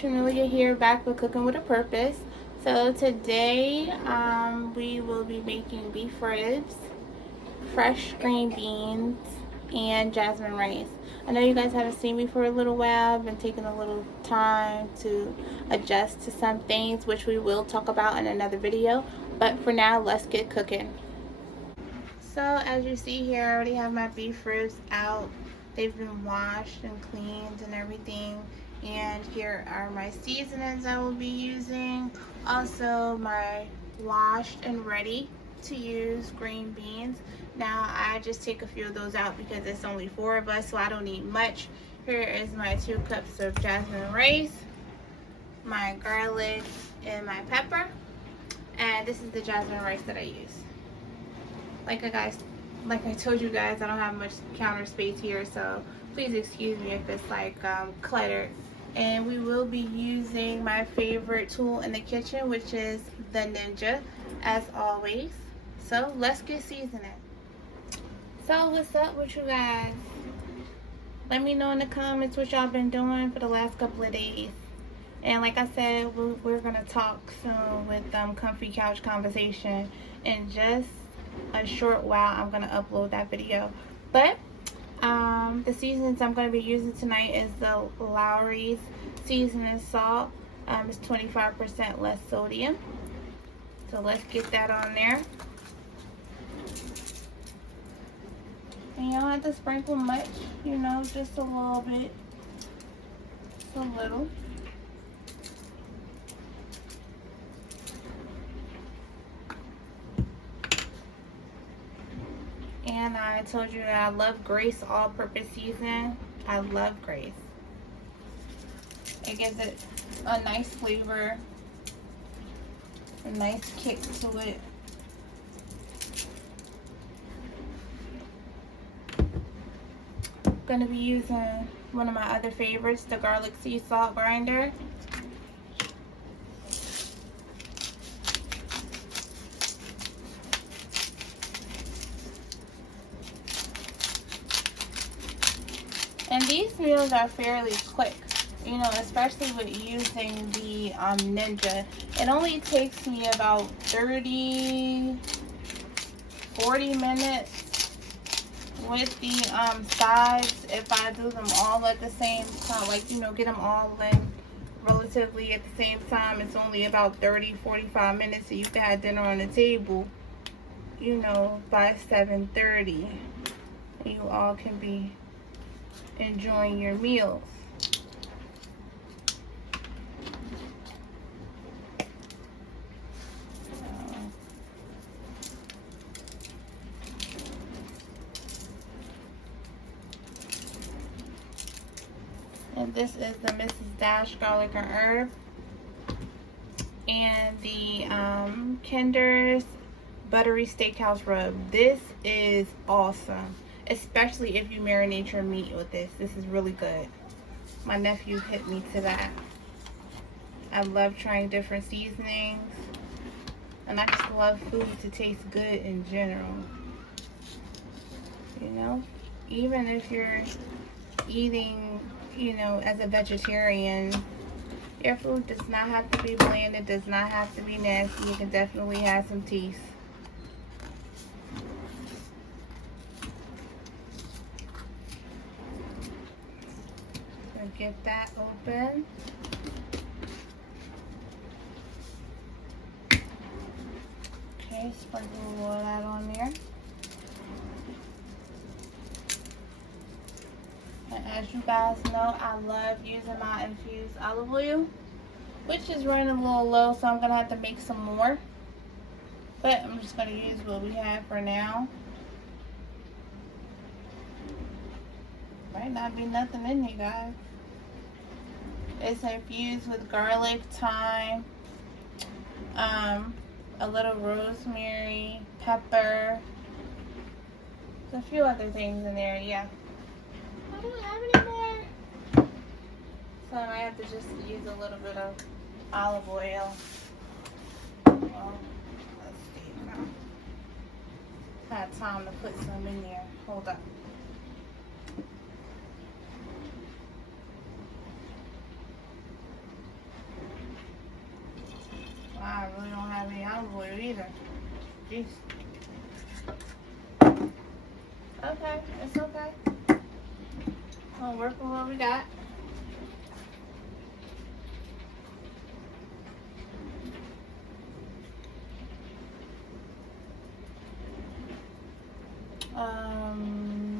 Shamilia here, back with Cooking with a Purpose. So today we will be making beef ribs, fresh green beans, and jasmine rice. I know you guys haven't seen me for a little while. I've been taking a little time to adjust to some things, which we will talk about in another video. But for now, let's get cooking. So as you see here, I already have my beef ribs out. They've been washed and cleaned and everything. And here are my seasonings I will be using. Also my washed and ready to use green beans. Now I just take a few of those out because it's only 4 of us, so I don't need much. Here is my 2 cups of jasmine rice, my garlic, and my pepper. And this is the jasmine rice that I use. Like I told you guys, I don't have much counter space here, so please excuse me if it's like cluttered. And we will be using my favorite tool in the kitchen, which is the Ninja, as always. So let's get seasoning. So what's up with you guys? Let me know in the comments what y'all been doing for the last couple of days. And like I said, we're gonna talk soon with Comfy Couch Conversation in just a short while. I'm gonna upload that video. But the seasonings I'm gonna be using tonight is the Lowry's seasoning salt. It's 25% less sodium. So let's get that on there. And you don't have to sprinkle much, you know, just a little bit. Just a little. And I told you that I love Grace all-purpose seasoning. I love Grace. It gives it a nice flavor, a nice kick to it. I'm gonna be using one of my other favorites, the garlic sea salt grinder. And these meals are fairly quick, you know, especially with using the Ninja. It only takes me about 30, 40 minutes with the sides if I do them all at the same time, like, you know, get them all in relatively at the same time. It's only about 30, 45 minutes, so you can have dinner on the table, you know, by 7:30. You all can be enjoying your meals. And this is the Mrs. Dash garlic and herb, and the Kinder's buttery steakhouse rub. This is awesome, especially if you marinate your meat with this. This is really good. My nephew hit me to that. I love trying different seasonings, and I just love food to taste good in general. You know, even if you're eating, you know, as a vegetarian, your food does not have to be bland. It does not have to be nasty. You can definitely have some taste. Get that open. Okay, sprinkle a little of that on there. And as you guys know, I love using my infused olive oil, which is running a little low, so I'm gonna have to make some more. But I'm just gonna use what we have for now. Might not be nothing in here, guys. It's infused with garlic, thyme, a little rosemary, pepper. There's a few other things in there, yeah. I don't have any more. So I might have to just use a little bit of olive oil. Well, let's see now. I had time to put some in there. Hold up. oil either. Jeez. Okay, it's okay. We'll work with what we got.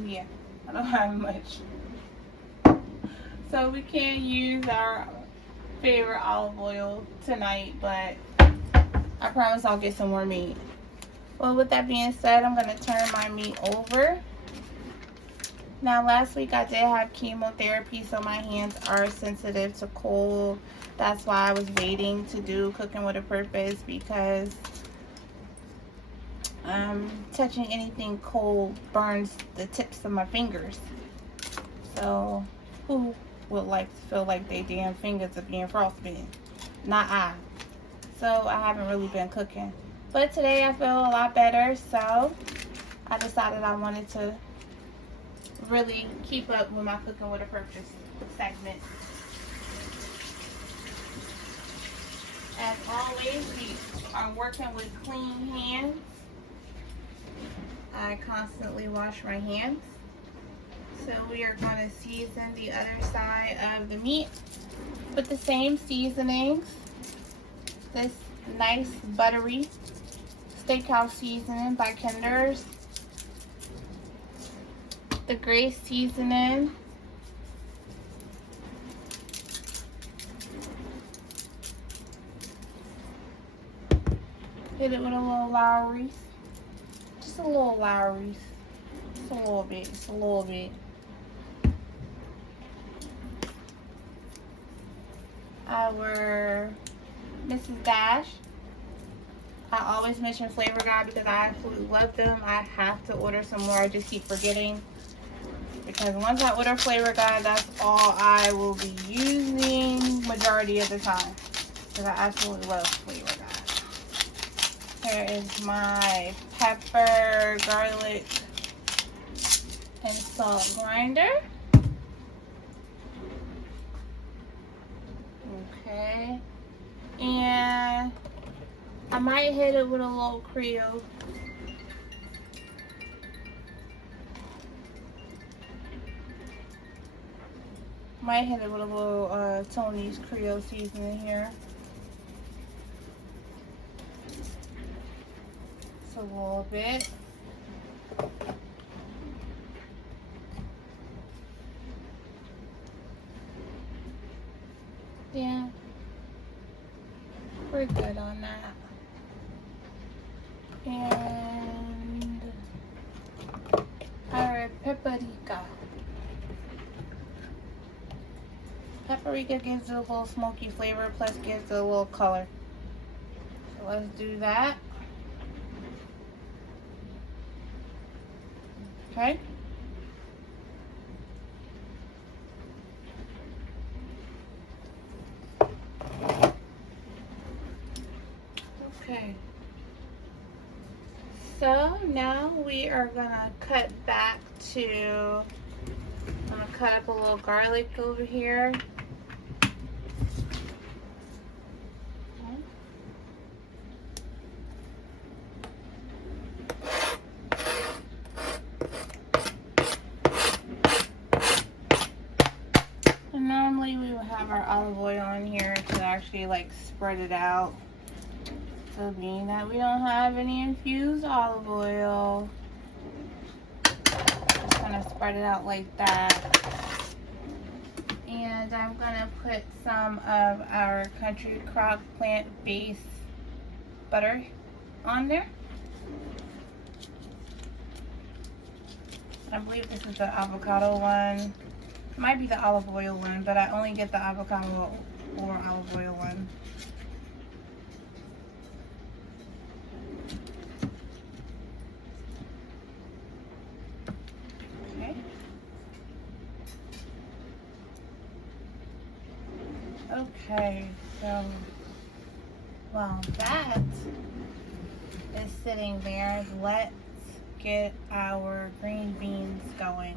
Yeah, I don't have much. So we can't use our favorite olive oil tonight, but I promise I'll get some more meat. Well, with that being said, I'm going to turn my meat over. Now, last week I did have chemotherapy, so my hands are sensitive to cold. That's why I was waiting to do Cooking with a Purpose, because touching anything cold burns the tips of my fingers. So, who would like to feel like they damn fingers are being frostbitten? Not I. So, I haven't really been cooking. But today I feel a lot better, so I decided I wanted to really keep up with my Cooking with a Purpose segment. As always, we are working with clean hands. I constantly wash my hands. So we are going to season the other side of the meat with the same seasonings. This nice buttery steakhouse seasoning by Kinder's. The Grace seasoning. Hit it with a little Lowry's. Just a little Lowry's. Just a little bit. Just a little bit. Our Mrs. Dash. I always mention Flavor Guide because I absolutely love them. I have to order some more. I just keep forgetting. Because once I order Flavor Guide, that's all I will be using majority of the time. Because I absolutely love Flavor Guide. Here is my pepper, garlic, and salt grinder. Okay. And I might hit it with a little Creole. Might hit it with a little Tony's Creole seasoning here. Just a little bit. Yeah. We're good on that. And our paprika. Paprika gives it a little smoky flavor, plus gives it a little color. So let's do that. Okay. Okay. So now we are gonna cut back to, I'm gonna cut up a little garlic over here. And normally we would have our olive oil on here to actually like spread it out. So being that we don't have any infused olive oil, just gonna spread it out like that. And I'm gonna put some of our Country Crock plant-based butter on there. I believe this is the avocado one. It might be the olive oil one, but I only get the avocado or olive oil one. Okay, so while that is sitting there, let's get our green beans going.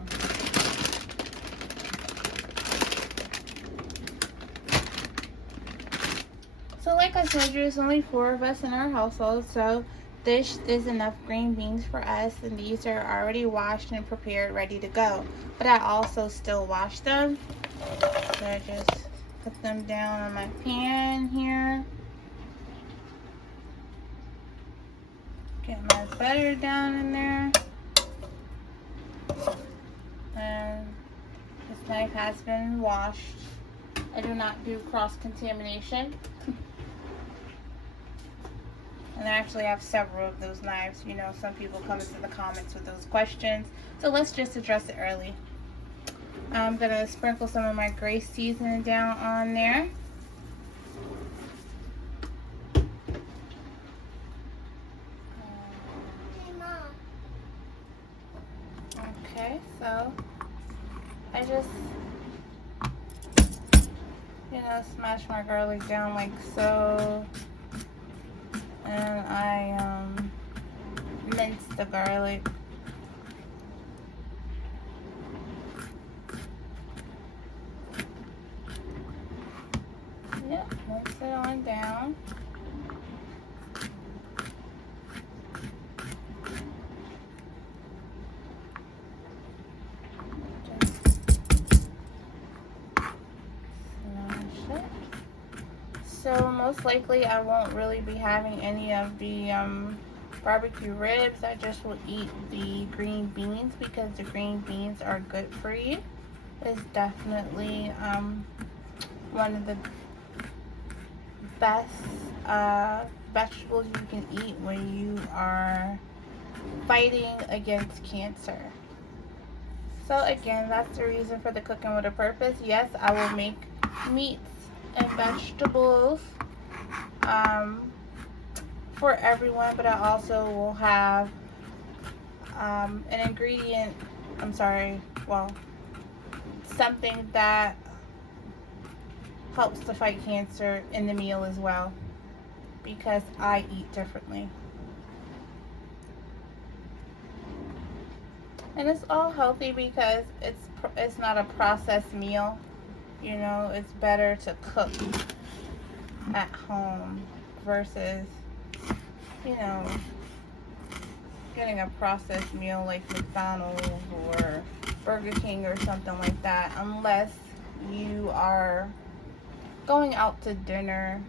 So like I told you, it's only 4 of us in our household, so this is enough green beans for us, and these are already washed and prepared, ready to go. But I also still wash them, so I just put them down on my pan here. Get my butter down in there. And this knife has been washed. I do not do cross-contamination. And I actually have several of those knives. You know, some people come into the comments with those questions. So let's just address it early. I'm going to sprinkle some of my Grace seasoning down on there. Okay, so I just, you know, smash my garlic down like so. And I mince the garlic. Yep, mince it on down. So most likely I won't really be having any of the barbecue ribs. I just will eat the green beans because the green beans are good for you. It's definitely one of the best vegetables you can eat when you are fighting against cancer. So again, that's the reason for the cooking with a purpose. Yes, I will make meats and vegetables for everyone, but I also will have an ingredient, something that helps to fight cancer in the meal as well, because I eat differently. And it's all healthy because it's not a processed meal. You know, it's better to cook at home versus, you know, getting a processed meal like McDonald's or Burger King or something like that, unless you are going out to dinner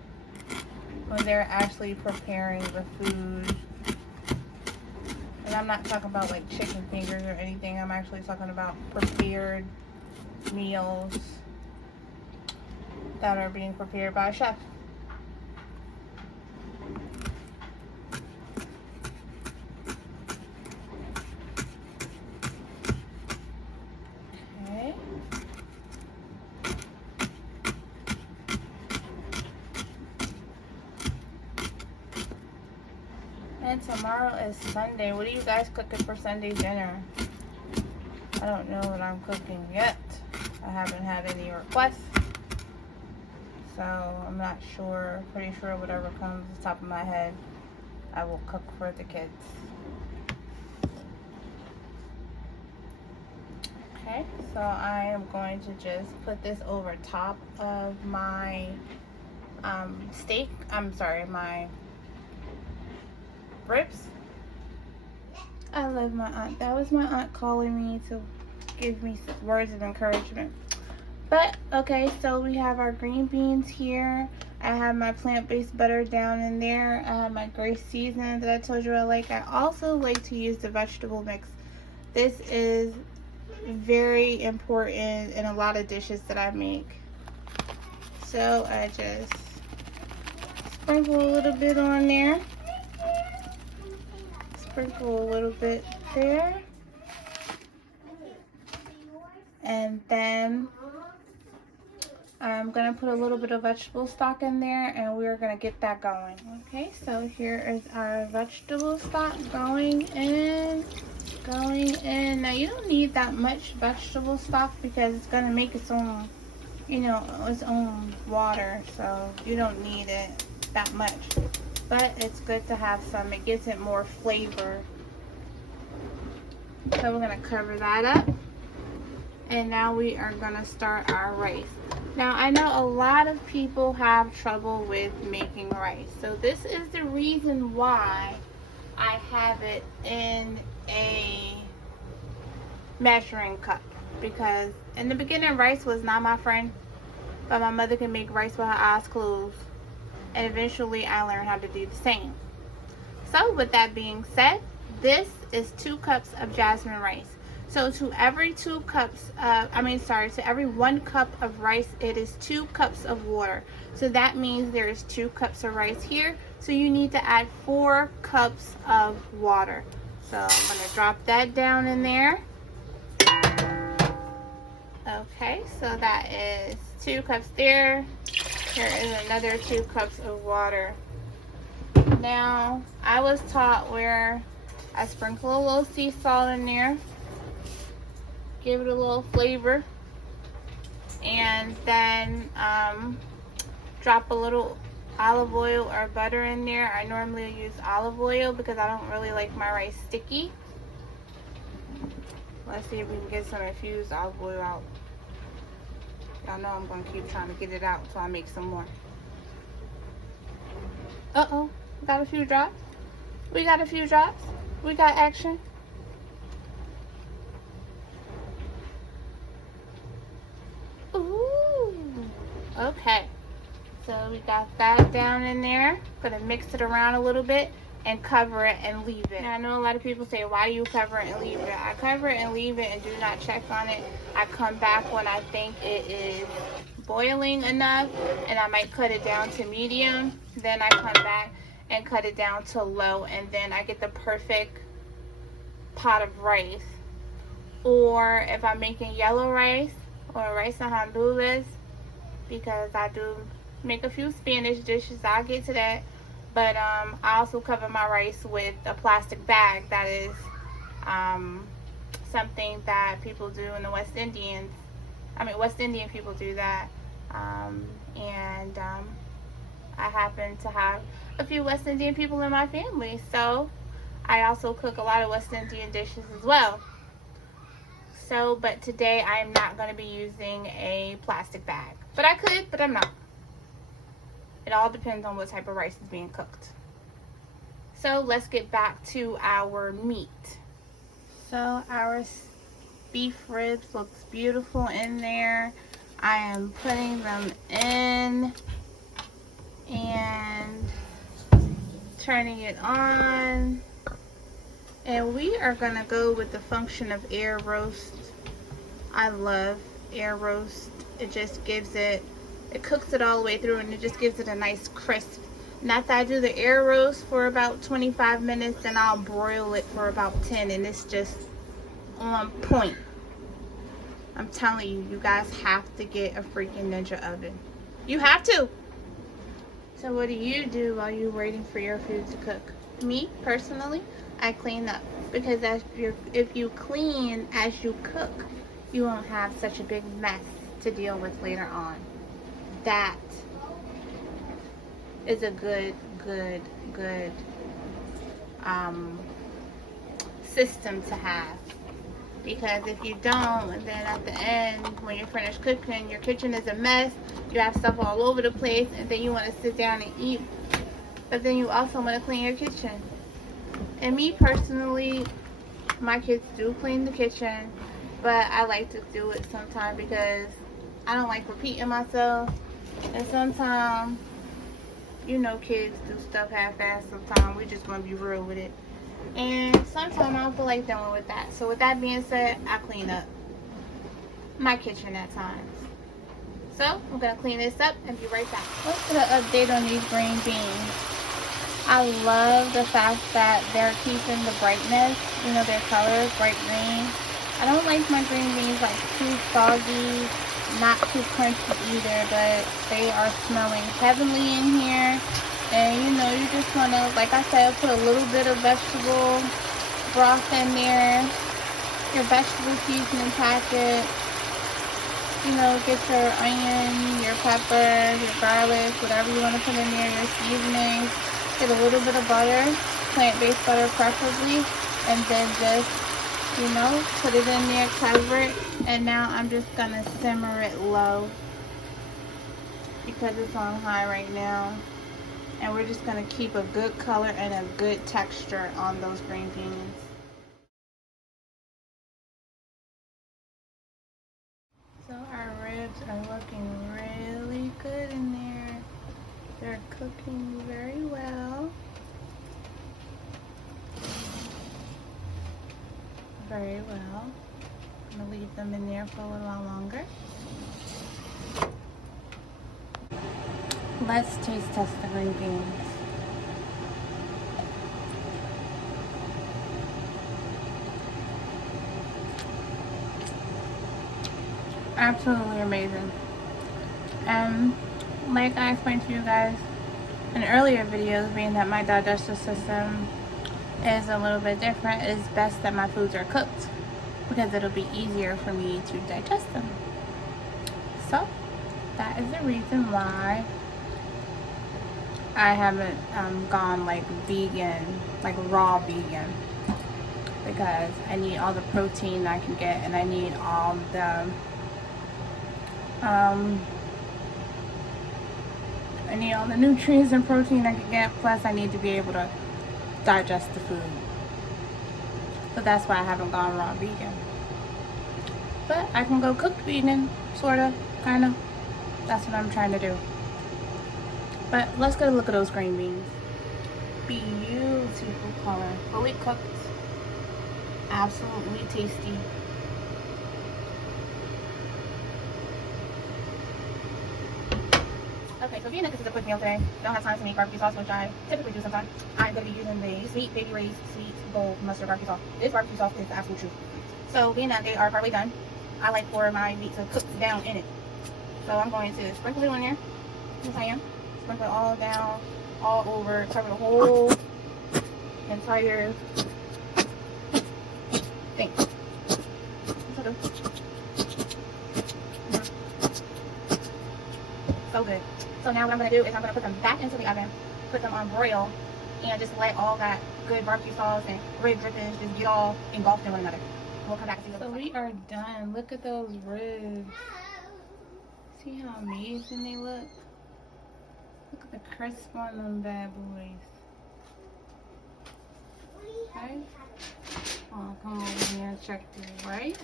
when they're actually preparing the food. And I'm not talking about like chicken fingers or anything. I'm actually talking about prepared meals that are being prepared by a chef. Okay. And tomorrow is Sunday. What are you guys cooking for Sunday dinner? I don't know what I'm cooking yet. I haven't had any requests. So I'm not sure. Pretty sure whatever comes to the top of my head, I will cook for the kids. Okay, so I am going to just put this over top of my steak. My ribs. I love my aunt. That was my aunt calling me to give me words of encouragement. But okay, so we have our green beans here. I have my plant-based butter down in there. I have my Grace seasoning that I told you I like. I also like to use the vegetable mix. This is very important in a lot of dishes that I make. So I just sprinkle a little bit on there. Sprinkle a little bit there. And then I'm going to put a little bit of vegetable stock in there, and we're going to get that going. Okay, so here is our vegetable stock going in. Now you don't need that much vegetable stock because it's going to make its own, you know, its own water. So you don't need it that much. But it's good to have some. It gives it more flavor. So we're going to cover that up. And now we are going to start our rice. Now, I know a lot of people have trouble with making rice. So this is the reason why I have it in a measuring cup. Because in the beginning, rice was not my friend. But my mother can make rice with her eyes closed. And eventually, I learned how to do the same. So with that being said, this is 2 cups of jasmine rice. So to every 2 cups of, to every 1 cup of rice, it is 2 cups of water. So that means there is 2 cups of rice here. So you need to add 4 cups of water. So I'm going to drop that down in there. Okay, so that is 2 cups there. Here is another 2 cups of water. Now, I was taught where I sprinkle a little sea salt in there. Give it a little flavor, and then drop a little olive oil or butter in there. I normally use olive oil because I don't really like my rice sticky. Let's see if we can get some infused olive oil out. Y'all know I'm going to keep trying to get it out until I make some more. Uh-oh, got a few drops. We got a few drops. We got action. Okay, so we got that down in there. Gonna mix it around a little bit and cover it and leave it. Now, I know a lot of people say, why do you cover it and leave it? I cover it and leave it and do not check on it. I come back when I think it is boiling enough, and I might cut it down to medium. Then I come back and cut it down to low, and then I get the perfect pot of rice. Or if I'm making yellow rice or rice and honduras, because I do make a few Spanish dishes, I'll get to that. But I also cover my rice with a plastic bag. That is something that people do in the West Indian people do that. And I happen to have a few West Indian people in my family, so I also cook a lot of West Indian dishes as well. So, but today I am not going to be using a plastic bag. But I could, but I'm not. It all depends on what type of rice is being cooked. So let's get back to our meat. So our beef ribs looks beautiful in there. I am putting them in and turning it on. And we are going to go with the function of air roast. I love air roast. It just gives it cooks it all the way through, and it just gives it a nice crisp. And after I do the air roast for about 25 minutes, then I'll broil it for about 10, and it's just on point. I'm telling you, you guys have to get a freaking Ninja oven. You have to. So what do you do while you're waiting for your food to cook? Me, personally, I clean up. Because if you clean as you cook, you won't have such a big mess to deal with later on. That is a good system to have. Because if you don't, and then at the end, when you're finished cooking, your kitchen is a mess, you have stuff all over the place, and then you want to sit down and eat, but then you also want to clean your kitchen. And me personally, my kids do clean the kitchen, but I like to do it sometimes because I don't like repeating myself. And sometimes, you know, kids do stuff half-assed sometimes. We just want to be real with it. And sometimes I don't feel like dealing with that. So with that being said, I clean up my kitchen at times. So I'm going to clean this up and be right back. Let's get an update on these green beans. I love the fact that they're keeping the brightness, you know, their color, bright green. I don't like my green beans like too soggy, not too crunchy either, but they are smelling heavenly in here. And you know, you just want to, like I said, put a little bit of vegetable broth in there, your vegetable seasoning packet. You know, get your onion, your pepper, your garlic, whatever you want to put in there, your seasonings. Get a little bit of butter, plant-based butter preferably, and then just, you know, put it in there, cover it, and now I'm just going to simmer it low because it's on high right now. And we're just going to keep a good color and a good texture on those green beans. So our ribs are looking really good in there. They're cooking very well. Very well. I'm going to leave them in there for a little while longer. Let's taste test the green beans. Absolutely amazing. And like I explained to you guys in earlier videos, being that my digestive system is a little bit different, it's best that my foods are cooked because it'll be easier for me to digest them. So that is the reason why I haven't gone like vegan, like raw vegan, because I need all the protein I can get, and I need all the nutrients and protein I can get, plus I need to be able to digest the food. So that's why I haven't gone raw vegan. But I can go cooked vegan, sorta, kinda. That's what I'm trying to do. But let's get a look at those green beans. Beautiful color, fully cooked, absolutely tasty. Okay, so being that this is a quick meal today, don't have time to make barbecue sauce, which I typically do sometimes, I'm going to be using the Sweet Baby Ray's Sweet Gold Mustard Barbecue Sauce. This barbecue sauce is the absolute truth. So being that they are partly done, I like for my meat to cook down in it. So I'm going to sprinkle it on there. Yes, I am. Sprinkle it all down, all over, cover the whole entire thing. So good. So now what I'm going to do is I'm going to put them back into the oven, put them on broil, and just let all that good barbecue sauce and rib drippings just get all engulfed in one another. We'll come back and see what it looks like. So we are done. Look at those ribs. See how amazing they look? Look at the crisp on them bad boys. Okay. I'll come over here and check the rice.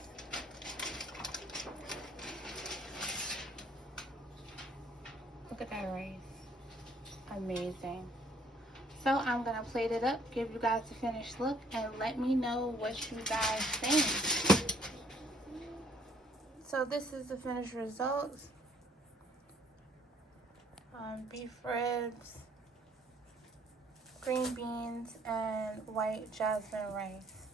Look at that rice. Amazing. So I'm going to plate it up, give you guys a finished look, and let me know what you guys think. So this is the finished results. Beef ribs, green beans, and white jasmine rice.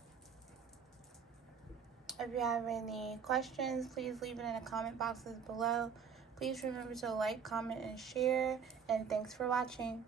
If you have any questions, please leave it in the comment boxes below. Please remember to like, comment, and share. And thanks for watching.